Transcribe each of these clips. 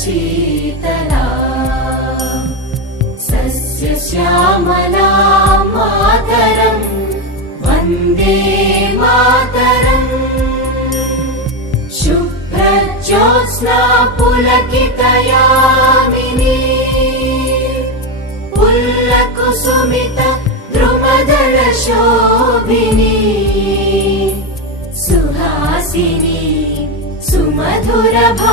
Sheetla सस्यश्यामला Mataram Vande Mataram शुभ्रज्योत्स्ना पुलकितयामिनी पुल्लकुसुमित द्रुमदलशोभिनी Suhasini सुमधुरभाषिणी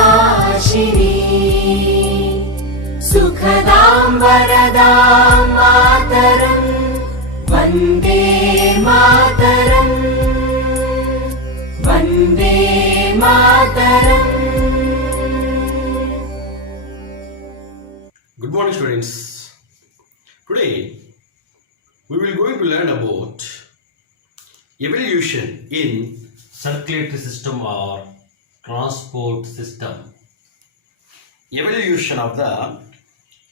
सुखदां वरदां Mataram Vande Mataram Vande Mataram. Good morning, students. Today we will going to learn about evolution in circulatory system or transport system. Evolution of the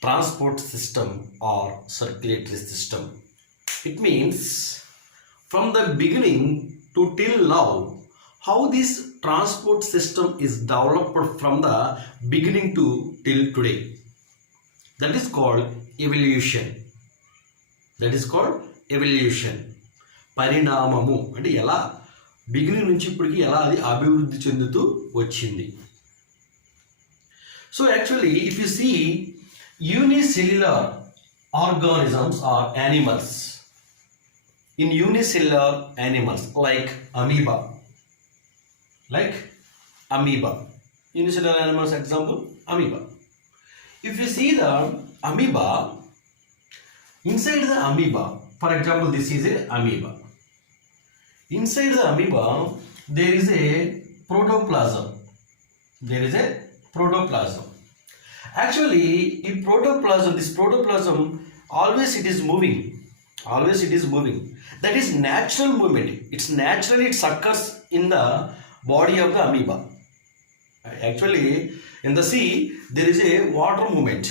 transport system or circulatory system. It means from the beginning to till now how this transport system is developed from the beginning to till today. That is called evolution. That is called evolution. పరిణామము అంటే ఎలా beginning నుంచి ఇప్పటికి ఎలా అది అభివృద్ధి చెందుతూ వచ్చింది. So actually if you see unicellular organisms or animals, in unicellular animals like amoeba, unicellular animals example amoeba. If you see the amoeba, inside the amoeba, for example this is a amoeba. Inside the amoeba there is a protoplasm. Actually this protoplasm always it is moving. That is natural movement. It's naturally it occurs in the body of the amoeba. Actually in the sea there is a water movement.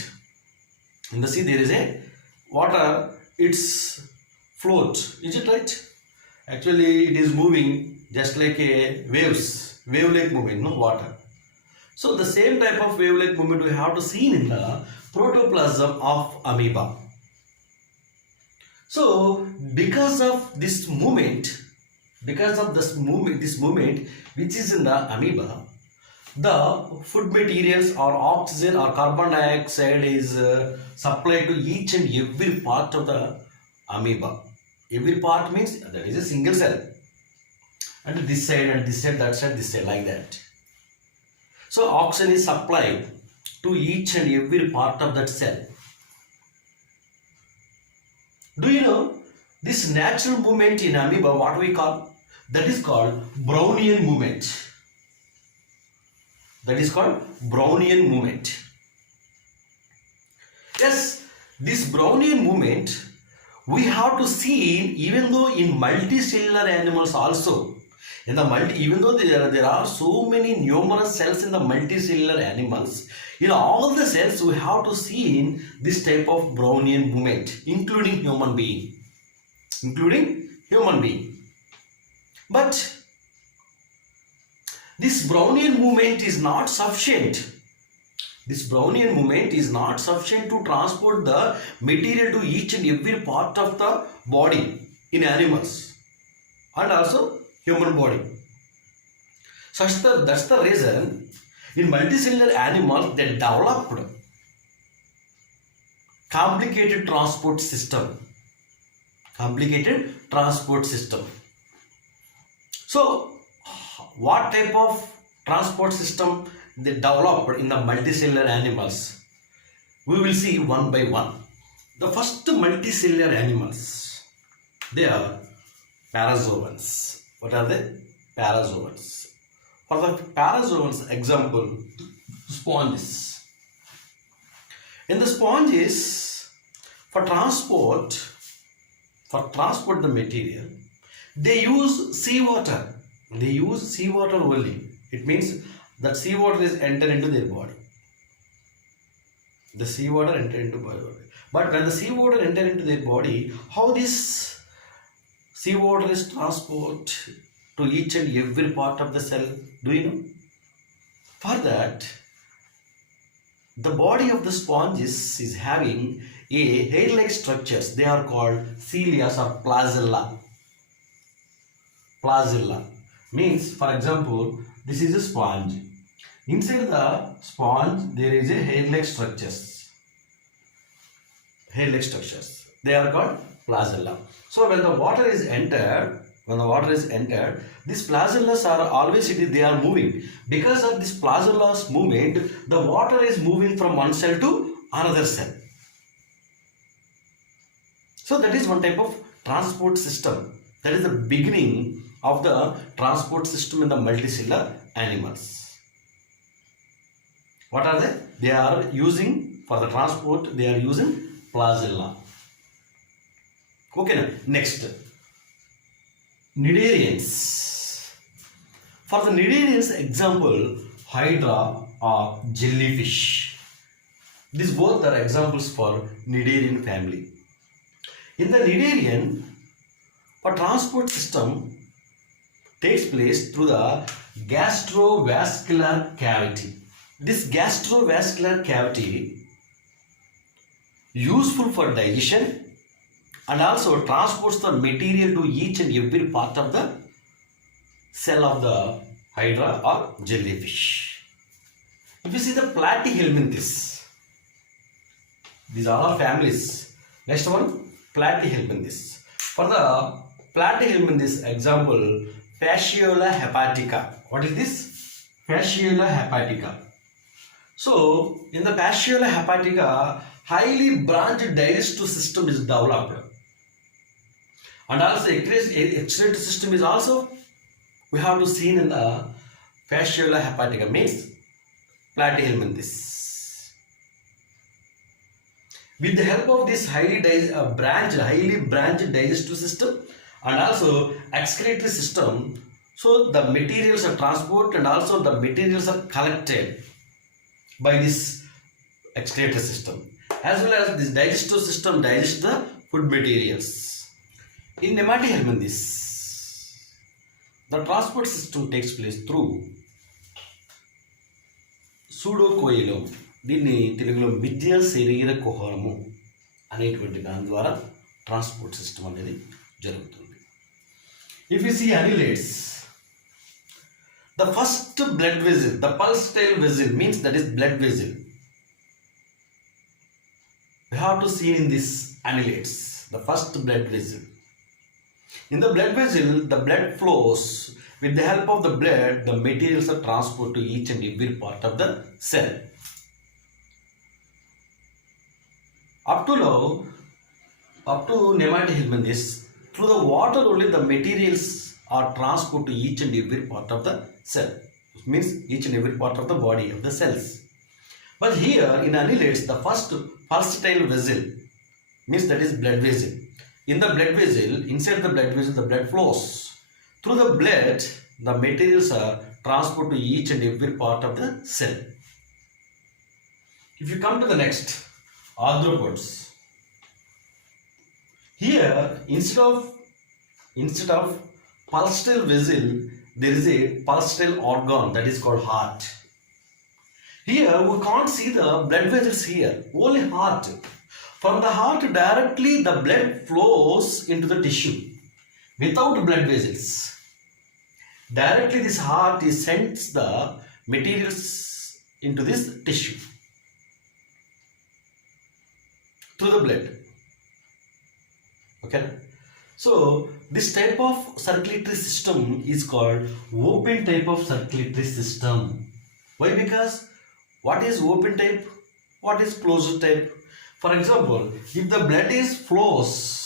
In the sea there is a water, it's float, is it right? Actually it is moving just like a wave-like movement, no water. So the same type of wave-like movement we have to see in the protoplasm of amoeba. So because of this movement which is in the amoeba, the food materials or oxygen or carbon dioxide is supplied to each and every part of the amoeba. Every part means that is a single cell, and this side and this side, that side, this side, like that. So oxygen is supplied to each and every part of that cell. Do you know this natural movement in amoeba, what we call? That is called Brownian movement. Yes, this Brownian movement we have to see even though in multicellular animals also. Even though there are so many numerous cells in the multicellular animals, in all the cells we have to see in this type of Brownian movement, including human being. But this Brownian movement is not sufficient. To transport the material to each and every part of the body in animals and also human body. That's the reason in multicellular animals they developed complicated transport system. So what type of transport system they developed in the multicellular animals? We will see one by one. The first multicellular animals, they are parazoans. What are they? Parazoans. For the parazoans, example, sponges. In the sponges, for transport the material, they use seawater. Only. It means that seawater is enter into their body. The seawater enter into body. But when the seawater enter into their body, how this seawater is transport to each and every part of the cell? Do you know? For that, the body of the sponge is having a hair-like structures. They are called cilia or placella. Placella means, for example, this is a sponge. Inside the sponge, there is a hair-like structures. Hair-like structures. They are called placella. So when the water is entered, these flagellas are always they are moving. Because of this flagella's movement, the water is moving from one cell to another cell. So that is one type of transport system. That is the beginning of the transport system in the multicellular animals. What are they? They are using for the transport, they are using flagella. Okay, next. Cnidarians. For the cnidarians, example, hydra or jellyfish. These both are examples for cnidarian family. In the cnidarian, a transport system takes place through the gastrovascular cavity. This gastrovascular cavity useful for digestion and also transports the material to each and every part of the cell of the hydra or jellyfish. If you see the platyhelminthes, these are all families. Next one, platyhelminthes. For the platyhelminthes, example, Fasciola hepatica. What is this? Fasciola hepatica. So, in the Fasciola hepatica, highly branched digestive system is developed. And also excretory system is also we have to see in the Fasciola hepatica, means platyhelminthes. With the help of this highly branched digestive system and also excretory system, so the materials are transported and also the materials are collected by this excretory system, as well as this digestive system digests the food materials. In nematohelminthes, the transport system takes place through pseudocoelom. దీన్ని తెలుగులో మిథ్య శరీర కుహరము అనేటువంటి దాని ద్వారా transport system అనేది జరుగుతుంది. If you see annulates, the first blood vessel, the pulsatile vessel, means that is blood vessel. We have to see in this annulates, the first blood vessel. In the blood vessel, the blood flows. With the help of the blood, the materials are transported to each and every part of the cell. Up to nematohelminthes, through the water only the materials are transported to each and every part of the cell. It means each and every part of the body of the cells. But here in annulates, the first pulsatile vessel, means that is blood vessel. In the blood vessel, inside the blood vessel, the blood flows. Through the blood, the materials are transported to each and every part of the cell. If you come to the next, arthropods. Here, instead of pulsatile vessel, there is a pulsatile organ that is called heart. Here, we can't see the blood vessels here, only heart. From the heart directly the blood flows into the tissue without blood vessels. Directly this heart sends the materials into this tissue through the blood. Okay. So this type of circulatory system is called open type of circulatory system. Why? Because what is open type? What is closed type? For example, if the blood flows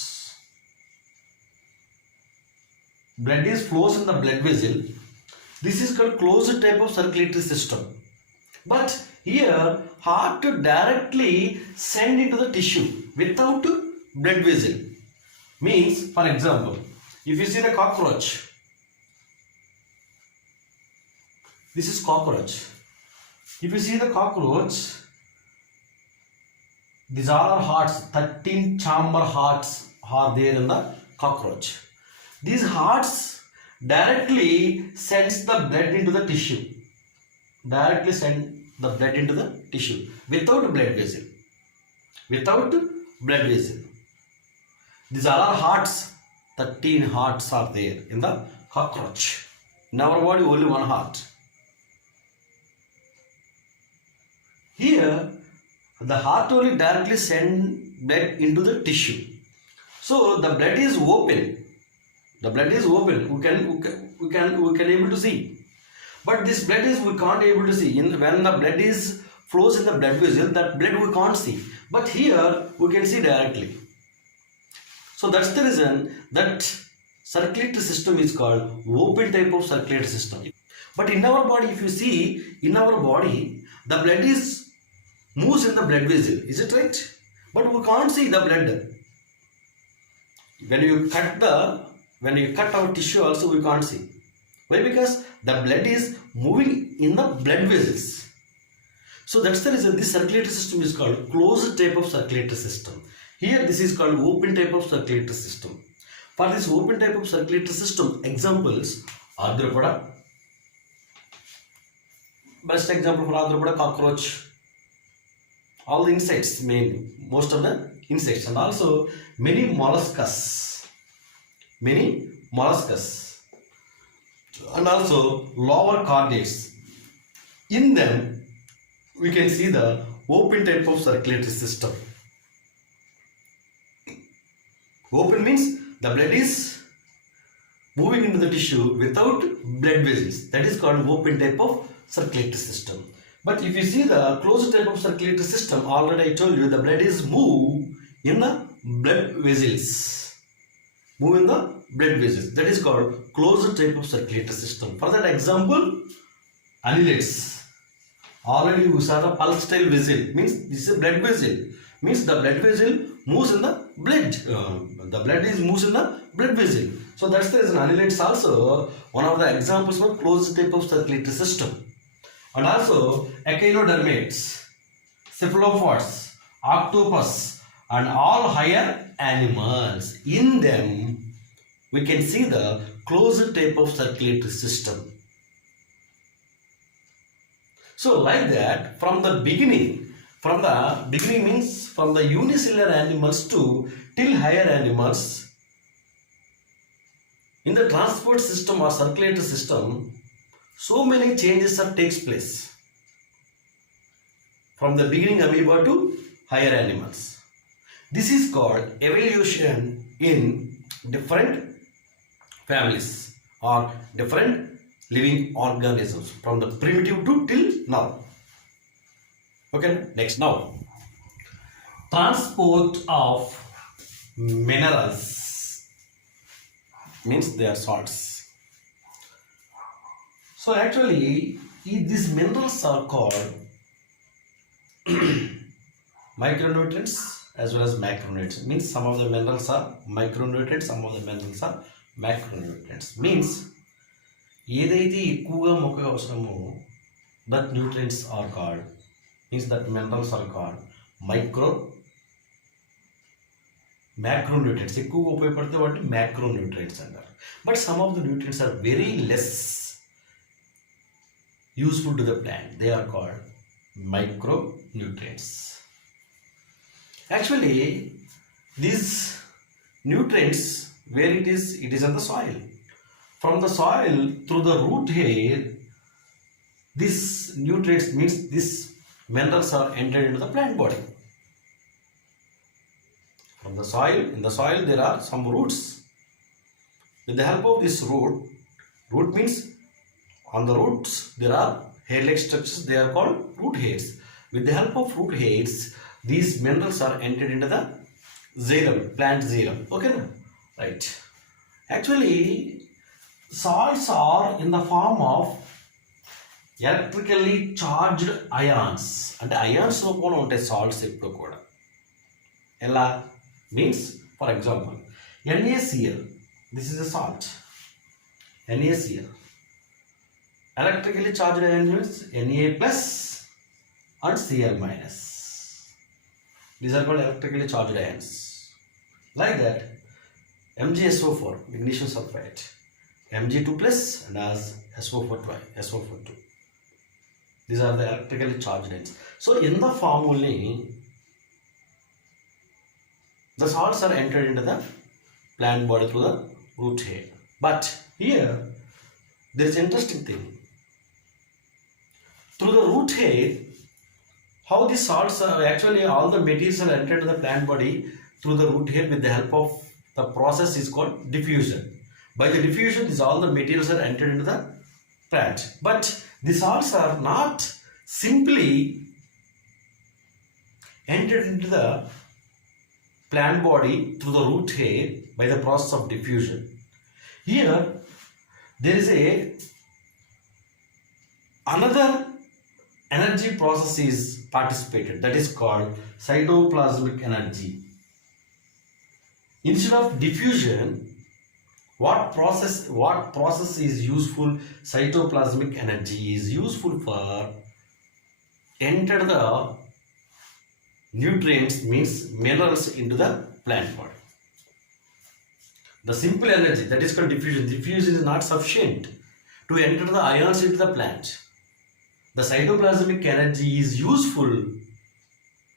in the blood vessel, this is called closed type of circulatory system. But here, heart directly send into the tissue without blood vessel. Means, for example, if you see the cockroach, this is cockroach. If you see the cockroach, these are hearts, 13 chamber hearts are there in the cockroach. These hearts directly sends the blood into the tissue. Directly send the blood into the tissue without blood vessel. Without blood vessel. These are our hearts. 13 hearts are there in the cockroach. In our body, only one heart. Here, the heart only directly sends blood into the tissue. So the blood is open. The blood is open. We can able to see. But this blood is we can't able to see. When the blood is flows in the blood vessel, that blood we can't see. But here we can see directly. So that's the reason that circulatory system is called open type of circulatory system. But in our body, if you see, in our body, the blood is moves in the blood vessel. Is it right? But we can't see the blood. When you cut our tissue also, we can't see. Why? Because the blood is moving in the blood vessels. So that's the reason this circulatory system is called closed type of circulatory system. Here this is called open type of circulatory system. For this open type of circulatory system, examples arthropoda. Best example for arthropoda, cockroach. All the insects, mainly most of the insects, and also many molluscs, and also lower chordates. In them we can see the open type of circulatory system. Open means the blood is moving into the tissue without blood vessels. That is called open type of circulatory system. But if you see the closed type of circulatory system, already I told you the blood is moved in the blood vessels. Move in the blood vessels. That is called closed type of circulatory system. For that example, annulates. Already you saw the pulsatile vessel. Means this is a blood vessel. Means the blood vessel moves in the blood. The blood is moves in the blood vessel. So that's the reason annulates also one of the examples of closed type of circulatory system. And also echinodermates, cephalopods, octopus, and all higher animals. In them we can see the closed type of circulatory system. So like that, from the beginning means from the unicellular animals to till higher animals, in the transport system or circulatory system, so many changes takes place. From the beginning amoeba to higher animals. This is called evolution in different families or different living organisms, from the primitive to till now. Okay, next now. Transport of minerals means they are salts. So actually these minerals are called micronutrients as well as macronutrients. Means some of the minerals are micronutrients, some of the minerals are macronutrients. Means ఏదైతే ఎక్కువగా మొక్కకు అవసరమో that nutrients are called, means that minerals are called macronutrients. ఎక్కువగా ఉపయోగపడితే వాటిని macronutrients అంటారు. But some of the nutrients are very less useful to the plant. They are called micronutrients. Actually these nutrients, where it is in the soil. From the soil through the root hair, these nutrients, means these minerals are entered into the plant body. From the soil, in the soil there are some roots. With the help of this root means on the roots there are hair-like structures, they are called root hairs. With the help of root hairs, these minerals are entered into the xylem, plant xylem. Okay, right? Actually salts are in the form of electrically charged ions. అంటే ions లో కూడా ఉంటాయి salts ఎప్పుడు కూడా. ఎలా means, for example, NaCl, this is a salt. NaCl, electrically charged ion means Na plus and Cl minus. These are called electrically charged ions. Like that, MgSO4, magnesium sulfate, Mg2 plus and as SO4 2. These are the electrically charged ions. So in the form only, the salts are entered into the plant body through the root hair. But here, there is interesting thing. Through the root hair, how the salts are actually all the materials are entered to the plant body through the root hair with the help of the process is called diffusion. By the diffusion, is all the materials are entered into the plant. But the salts are not simply entered into the plant body through the root hair by the process of diffusion. Here, there is another energy process is participated, that is called cytoplasmic energy. Instead of diffusion, what process is useful? Cytoplasmic energy is useful for enter the nutrients, means minerals, into the plant body. The simple energy, that is called diffusion. Diffusion is not sufficient to enter the ions into the plant. The cytoplasmic energy is useful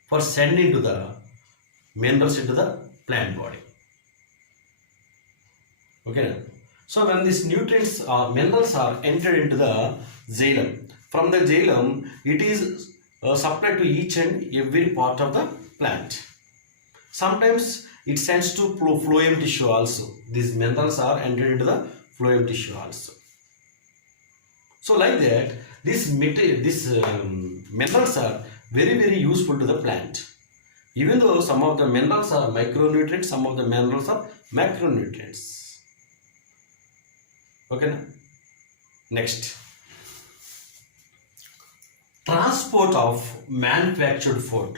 for sending to the minerals into the plant body. Okay. So when these nutrients or minerals are entered into the xylem, from the xylem it is supplied to each and every part of the plant. Sometimes it sends to phloem tissue also. These minerals are entered into the phloem tissue also. So like that, these minerals are very useful to the plant. Even though some of the minerals are micronutrients, some of the minerals are macronutrients. Okay. Next, transport of manufactured food.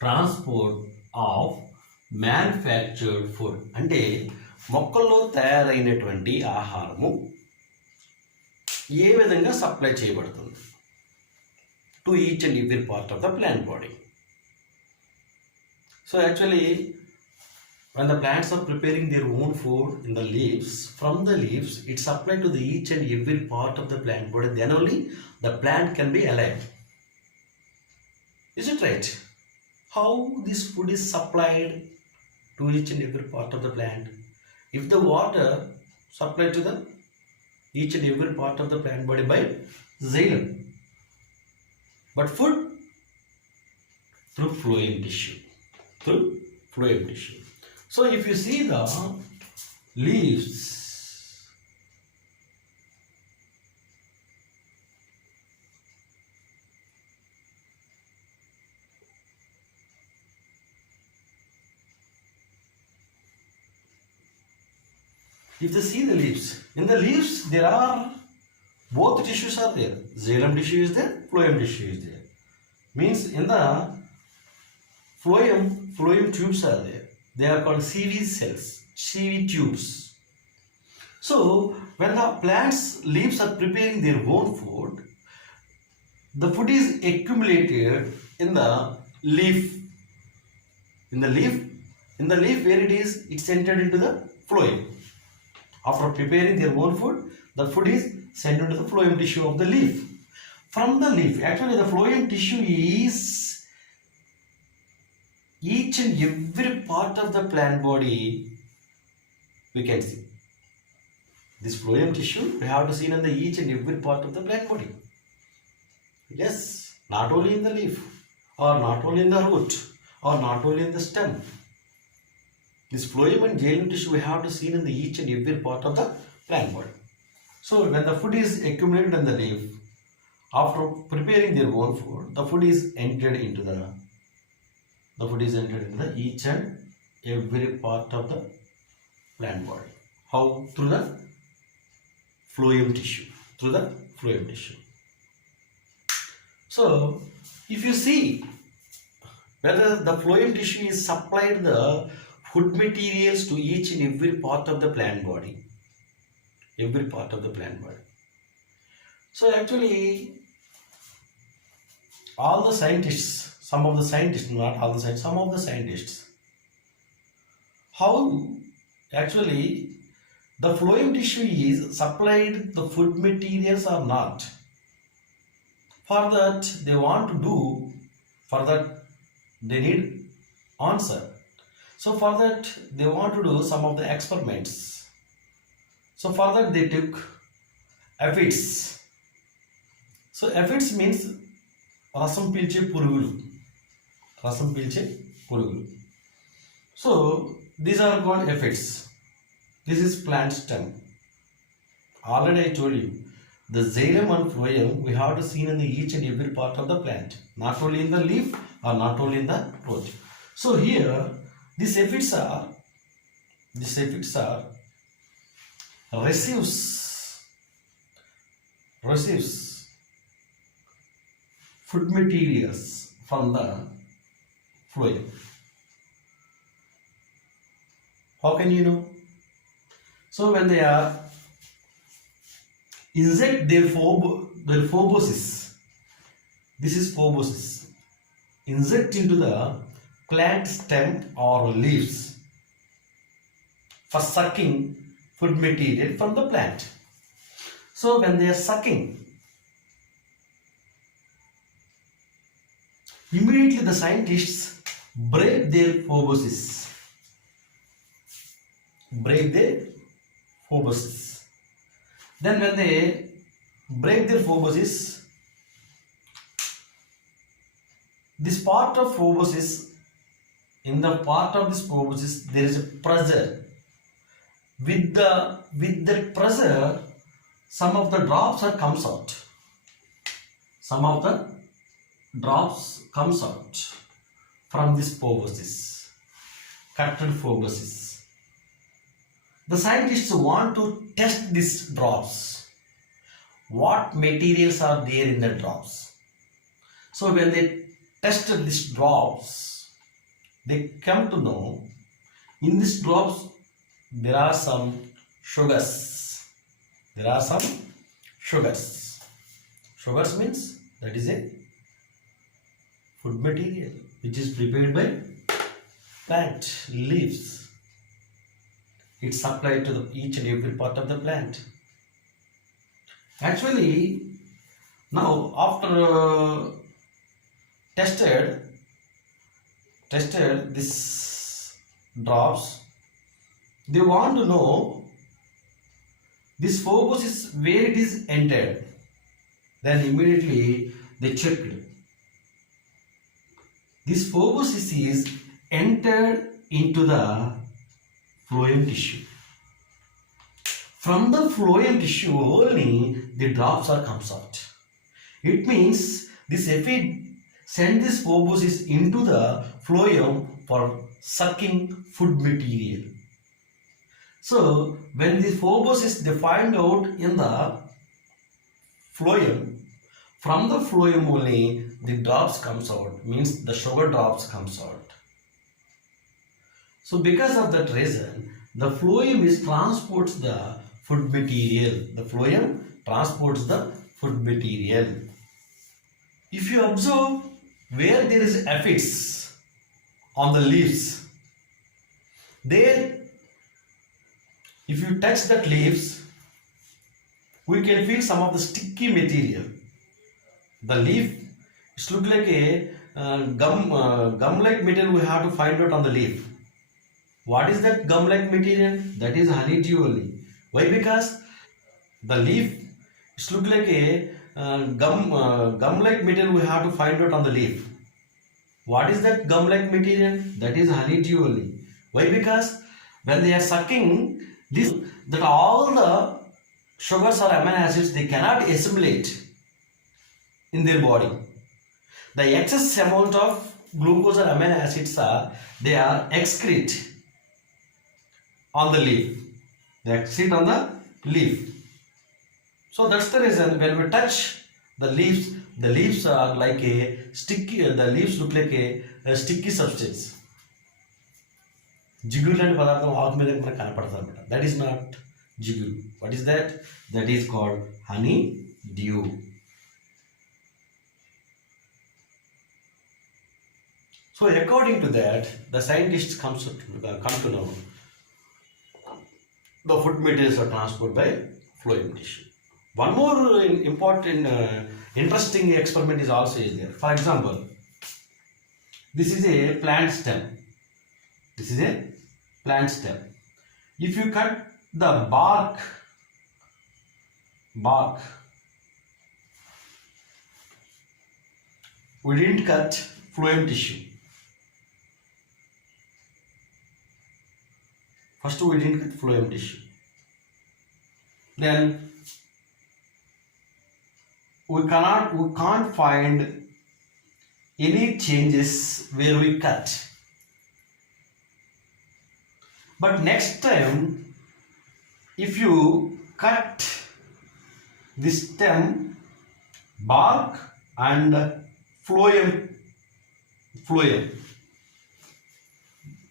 Transport of manufactured food అంటే మొక్కల్లో తయారైనటువంటి ఆహారము ఏ విధంగా supply చేయబడుతుంది to each and every part of the plant body. So actually when the plants are preparing their own food in the leaves, from the leaves it's supplied to the each and every part of the plant body, then only the plant can be alive. Is it right? How this food is supplied to each and every part of the plant? If the water supplied to the each and every part of the plant body by xylem, but food through phloem tissue, through phloem tissue. So if you see the leaves, if they see the leaves, in the leaves there are both tissues are there. Xylem tissue is there, phloem tissue is there. Means in the phloem tubes are there. They are called CV cells, CV tubes. So when the plants leaves are preparing their own food, the food is accumulated in the leaf. In the leaf where it is, it's entered into the phloem. After preparing their own food, the food is sent into the phloem tissue of the leaf. From the leaf, actually the phloem tissue is each and every part of the plant body we can see. This phloem tissue we have to see in the each and every part of the plant body. Yes, not only in the leaf, or not only in the root, or not only in the stem. This phloem and xylem tissue we have to see in the each and every part of the plant body. So when the food is accumulated in the leaf, after preparing their own food, the food is entered into the each and every part of the plant body. How? Through the phloem tissue. Through the phloem tissue. So if you see whether the phloem tissue is supplied the food materials to each and every part of the plant body. Every part of the plant body. So actually all the scientists, some of the scientists, not all the scientists, some of the scientists, how actually the phloem tissue is supplied the food materials or not. For that they want to do, for that they need answer. So for that they want to do some of the experiments. So for that they took aphids. So aphids means rasam pilche purugulu. Rasam pilche purugulu. So these are called aphids. This is plant stem. Already I told you, the xylem and phloem we have to see in the each and every part of the plant, not only in the leaf or not only in the root. So here these aphids are receives food materials from the phloem. How can you know? So when they are inject their phobosis, this is phobosis, inject into the plant stem or leaves for sucking food material from the plant. So when they are sucking, immediately the scientists break their phobosis. Then when they break their phobosis, this part of phobosis, in the part of this phobosis there is a pressure. With the pressure, some of the drops comes out. Some of the drops comes out from this phobosis, cutted phobosis. The scientists want to test these drops. What materials are there in the drops? So when they tested these drops, they come to know in these drops there are some sugars. Sugars means that is a food material which is prepared by plant leaves. It's supplied to each and every part of the plant. Actually, now after tested this drops, they want to know this phobosis where it is entered. Then immediately they checked. This phobosis is entered into the phloem tissue. From the phloem tissue only the drops comes out. It means this aphid send this phobosis into the phloem for sucking food material. So when the phobosis they find out in the phloem, from the phloem only the drops comes out, means the sugar drops comes out. So because of that reason, the phloem transports the food material. The phloem transports the food material. If you observe where there is aphids on the leaves, there if you touch that leaves, we can feel some of the sticky material. The leaf, it looks like a gum-like material we have to find out on the leaf. What is that gum-like material? That is honeydew only. Why? Because the leaf, it looks like a gum-like material we have to find out on the leaf. What is that gum-like material? That is honeydew only. Why? Because when they are sucking this, that all the sugars or amino acids they cannot assimilate in their body. The excess amount of glucose or amino acids they are excrete on the leaf. They excrete on the leaf. So that's the reason when we touch the leaves are like a sticky. The leaves look like a sticky substance. Jiguru లాంటి పదార్థం ఆకు మీద మనకు కనపడుతుంది అన్నమాట. That is not jiguru. What is that? That is called honey dew. So according to that, the scientists come to know the food materials are transported by phloem tissue. One more important interesting experiment is also is there. For example, this is a plant stem. This is a plant stem. If you cut the bark, we didn't cut phloem tissue. First we didn't cut phloem tissue. Then we can't find any changes where we cut. But next time, if you cut the stem, bark and phloem,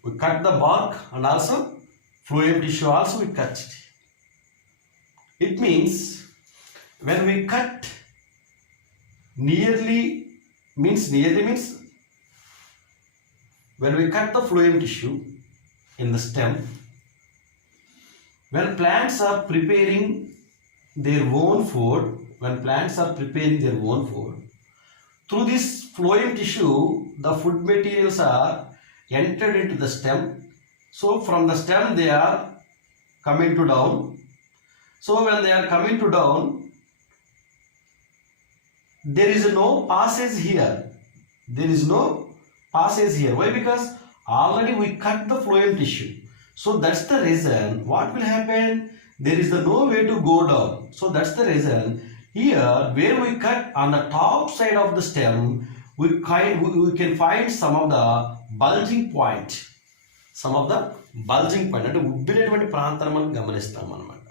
we cut the bark and also phloem tissue also we cut it. It means when we cut nearly means when we cut the phloem tissue in the stem, when plants are preparing their own food, through this phloem tissue, the food materials are entered into the stem. So from the stem they are coming to down. So when they are coming to down, there is no passage here. Why? Because already we cut the phloem tissue. So that's the reason what will happen. There is no way to go down. So that's the reason here where we cut on the top side of the stem, we can find some of the bulging point. అంటే ఉబ్బినటువంటి ప్రాంతాన్ని మనం గమనిస్తాం అన్నమాట.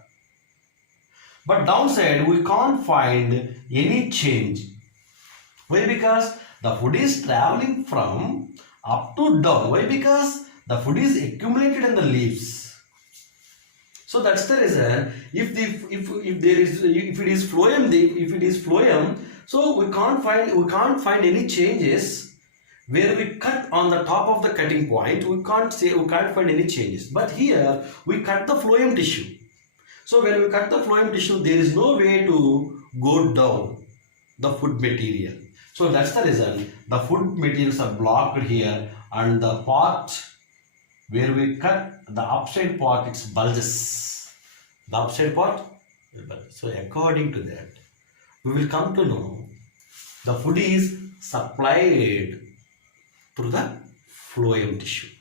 But downside we can't find any change. Why? Because the food is traveling from up to down. Why? Because the food is accumulated in the leaves. So that's the reason. If it is phloem, so we can't find any changes where we cut on the top of the cutting point. We can't find any changes. But here we cut the phloem tissue. So when we cut the phloem tissue, there is no way to go down the food material. So that's the reason the food materials are blocked here, and the part where we cut, the upside part, it bulges. The upside part. So according to that, we will come to know the food is supplied through the phloem tissue.